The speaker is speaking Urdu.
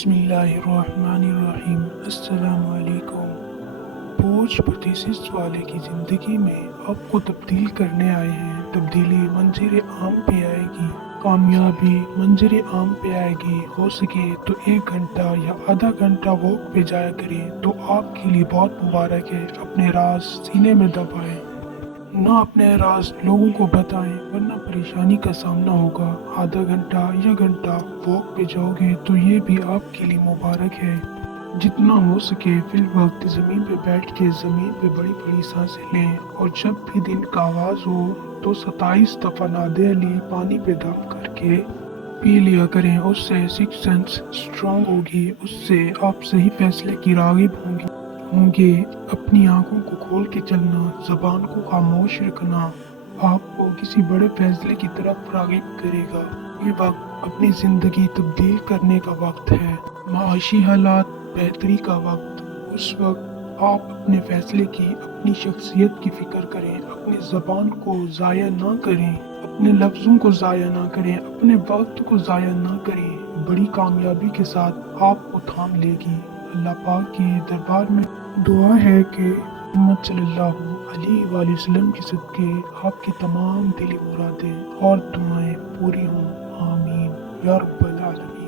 بسم اللہ الرحمن الرحیم۔ السلام علیکم۔ بوجھ پرتیسس والے کی زندگی میں آپ کو تبدیل کرنے آئے ہیں۔ تبدیلی منظر عام پہ آئے گی، کامیابی منظر عام پہ آئے گی۔ ہو سکے تو 1 گھنٹہ یا آدھا گھنٹہ واک پہ جایا کریں تو آپ کے لیے بہت مبارک ہے۔ اپنے راز سینے میں دبائیں، نہ اپنے راز لوگوں کو بتائیں ورنہ پریشانی کا سامنا ہوگا۔ آدھا گھنٹہ یا گھنٹہ واک پہ جاؤ گے تو یہ بھی آپ کے لیے مبارک ہے۔ جتنا ہو سکے فی الوقت زمین پہ بیٹھ کے زمین پہ بڑی بڑی سانسیں لیں، اور جب بھی دن کا آغاز ہو تو 27 دفعہ ناد علی پانی پہ دم کر کے پی لیا کریں۔ اس سے سکس سینس اسٹرانگ ہوگی، اس سے آپ صحیح فیصلے کی راغب ہوں گے۔ اپنی آنکھوں کو کھول کے چلنا، زبان کو خاموش رکھنا آپ کو کسی بڑے فیصلے کی طرف راغب کرے گا۔ یہ وقت اپنی زندگی تبدیل کرنے کا وقت ہے، معاشی حالات بہتری کا وقت۔ اس وقت آپ اپنے فیصلے کی، اپنی شخصیت کی فکر کریں، اپنی زبان کو ضائع نہ کریں، اپنے لفظوں کو ضائع نہ کریں، اپنے وقت کو ضائع نہ کریں۔ بڑی کامیابی کے ساتھ آپ کو تھام لے گی۔ اللہ پاک کے دربار میں دعا ہے کہ محمد صلی اللہ علیہ وآلہ وسلم کے صدقے آپ کی تمام دلی مرادیں اور دعائیں پوری ہوں۔ آمین یا رب العالمین۔